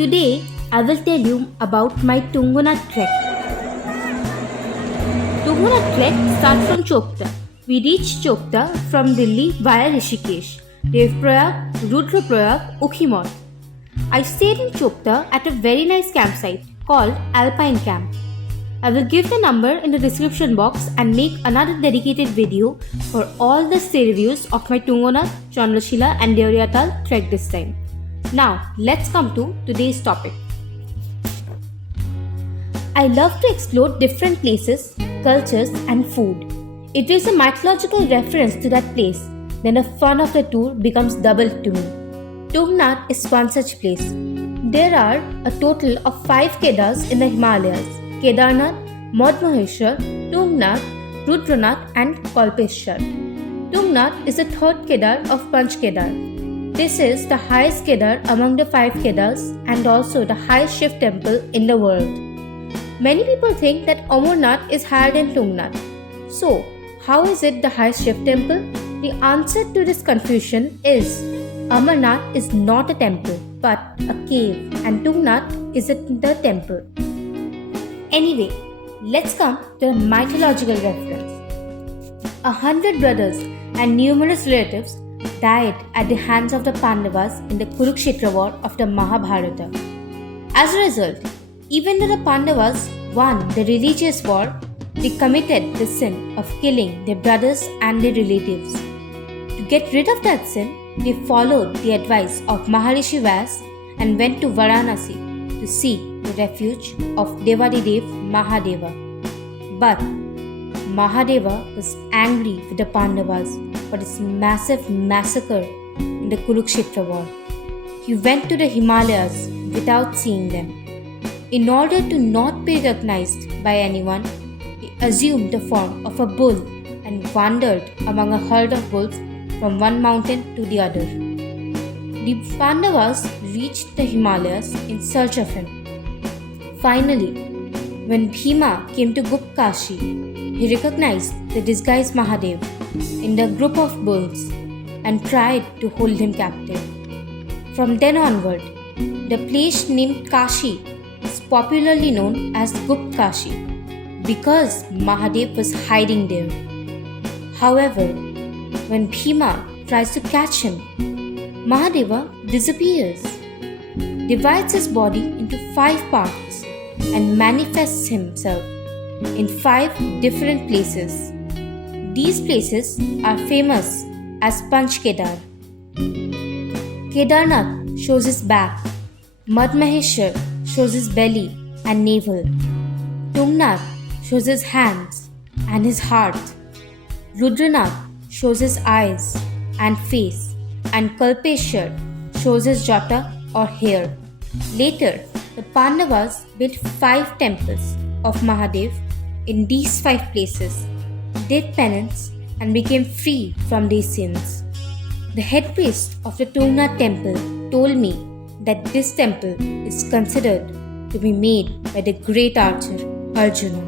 Today, I will tell you about my Tunganath trek. Tunganath trek starts from Chopta. We reached Chopta from Delhi via Rishikesh, Devprayag, Rudraprayag, Ukhimot. I stayed in Chopta at a very nice campsite called Alpine camp. I will give the number in the description box and make another dedicated video for all the stay reviews of my Tunganath, Chandrashila and Deoriatal trek this time. Now, let's come to today's topic. I love to explore different places, cultures and food. If there is a mythological reference to that place, then the fun of the tour becomes double to me. Tungnath is one such place. There are a total of 5 Kedars in the Himalayas: Kedarnath, Madhmaheshwar, Tungnath, Rudranath and Kalpeshwar. Tungnath is the third Kedar of Panch Kedar. This is the highest Kedar among the 5 Kedars and also the highest Shiv temple in the world. Many people think that Amarnath is higher than Tungnath. So, how is it the highest Shiv temple? The answer to this confusion is Amarnath is not a temple but a cave and Tungnath is the temple. Anyway, let's come to the mythological reference. 100 brothers and numerous relatives died at the hands of the Pandavas in the Kurukshetra war of the Mahabharata. As a result, even though the Pandavas won the religious war, they committed the sin of killing their brothers and their relatives. To get rid of that sin, they followed the advice of Maharishi Vyas and went to Varanasi to seek the refuge of Devadidev Mahadeva. But Mahadeva was angry with the Pandavas for this massive massacre in the Kurukshetra war. He went to the Himalayas without seeing them. In order to not be recognized by anyone, he assumed the form of a bull and wandered among a herd of bulls from one mountain to the other. The Pandavas reached the Himalayas in search of him. Finally, when Bhima came to Gupkashi, he recognized the disguised Mahadev in the group of bulls and tried to hold him captive. From then onward, the place named Kashi is popularly known as Gupkashi because Mahadev was hiding there. However, when Bhima tries to catch him, Mahadeva disappears, divides his body into 5 parts and manifests himself in 5 different places. These places are famous as Panch Kedar. Kedarnath shows his back, Madhmaheshwar shows his belly and navel, Tungnath shows his hands and his heart, Rudranath shows his eyes and face, and Kalpeshwar shows his jata or hair. Later, the Pandavas built 5 temples of Mahadev in these 5 places, did penance and became free from their sins. The head priest of the Tungnath temple told me that this temple is considered to be made by the great archer Arjuna.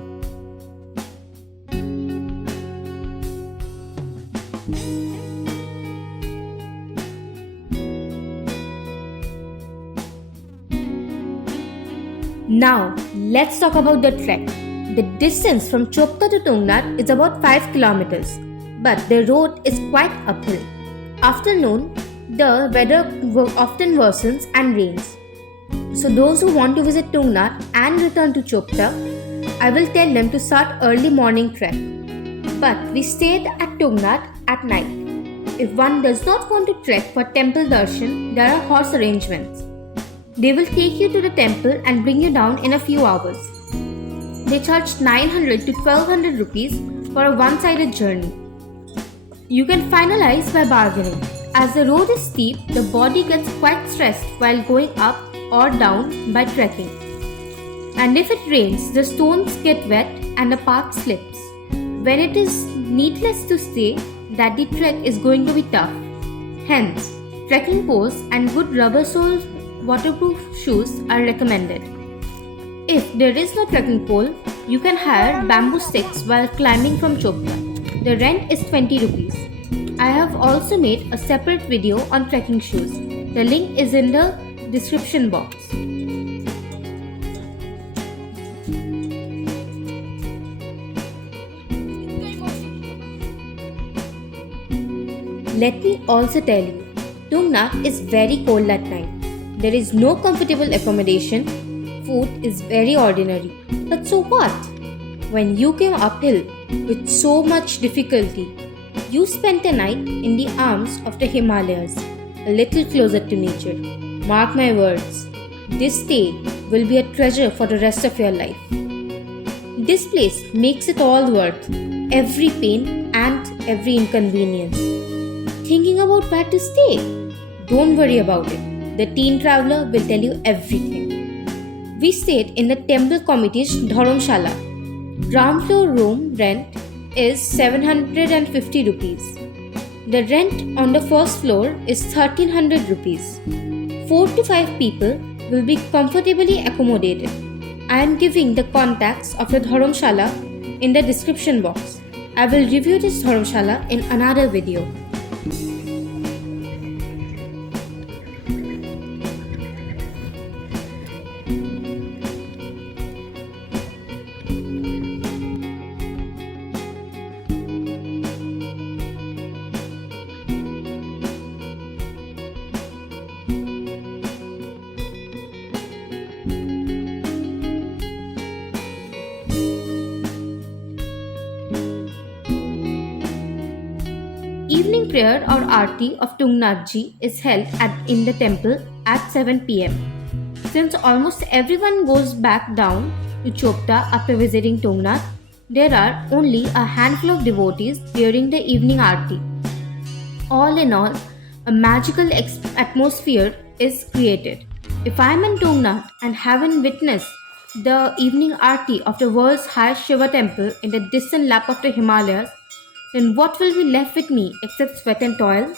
Now, let's talk about the trek. The distance from Chopta to Tungnath is about 5 kilometers, but the road is quite uphill. After noon, the weather often worsens and rains. So those who want to visit Tungnath and return to Chopta, I will tell them to start early morning trek. But we stayed at Tungnath at night. If one does not want to trek for temple darshan, there are horse arrangements. They will take you to the temple and bring you down in a few hours. They charge 900 to 1200 rupees for a one-sided journey. You can finalize by bargaining. As the road is steep, the body gets quite stressed while going up or down by trekking. And if it rains, the stones get wet and the path slips. When it is needless to say that the trek is going to be tough. Hence, trekking poles and good rubber-soled waterproof shoes are recommended. If there is no trekking pole, you can hire bamboo sticks while climbing from Chopta. The rent is 20 rupees. I have also made a separate video on trekking shoes. The link is in the description box. let me also tell you, Tungnath is very cold at night. There is no comfortable accommodation. Food is very ordinary. But so what? When you came uphill with so much difficulty, you spent a night in the arms of the Himalayas, a little closer to nature. Mark my words, this stay will be a treasure for the rest of your life. This place makes it all worth every pain and every inconvenience. Thinking about where to stay? Don't worry about it. The teen traveler will tell you everything. We stayed in the temple committee's Dharamshala. Ground floor room rent is 750 rupees. The rent on the first floor is 1300 rupees. 4 to 5 people will be comfortably accommodated. I am giving the contacts of the Dharamshala in the description box. I will review this Dharamshala in another video. Evening prayer or Aarti of Tungnath ji is held in the temple at 7 pm. Since almost everyone goes back down to Chopta after visiting Tungnath, there are only a handful of devotees during the evening Aarti. All in all, a magical atmosphere is created. If I am in Tungnath and haven't witnessed the evening Aarti of the world's highest Shiva temple in the distant lap of the Himalayas, then what will be left with me except sweat and toil?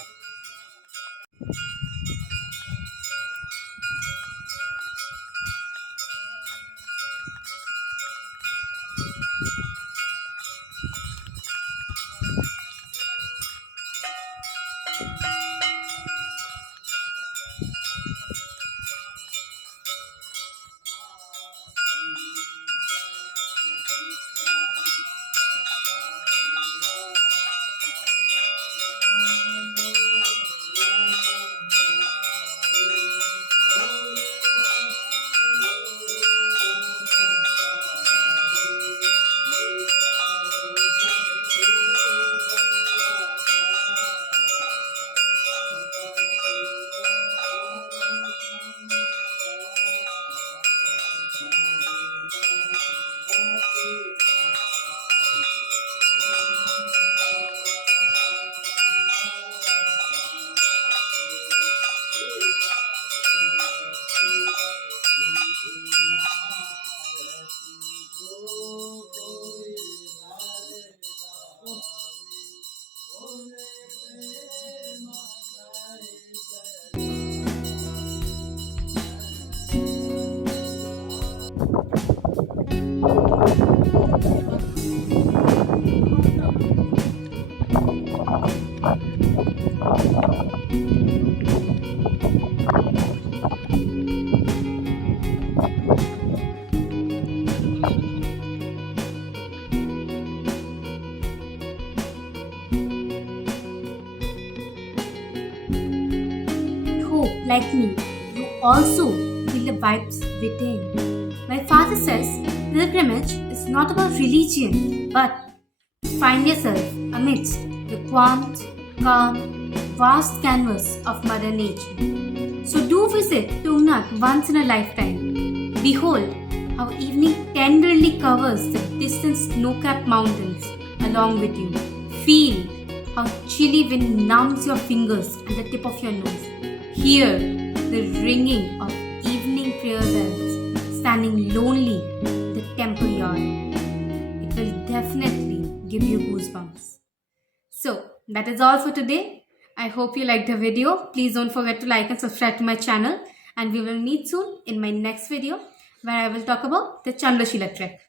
Like me, you also feel the vibes within. My father says pilgrimage is not about religion, but to find yourself amidst the quaint, calm, vast canvas of Mother Nature. So do visit Tungnath once in a lifetime. Behold how evening tenderly covers the distant snow-capped mountains along with you. Feel how chilly wind numbs your fingers and the tip of your nose. Hear the ringing of evening prayer bells standing lonely in the temple yard. It will definitely give you goosebumps. So, that is all for today. I hope you liked the video. Please don't forget to like and subscribe to my channel. And we will meet soon in my next video where I will talk about the Chandrashila trek.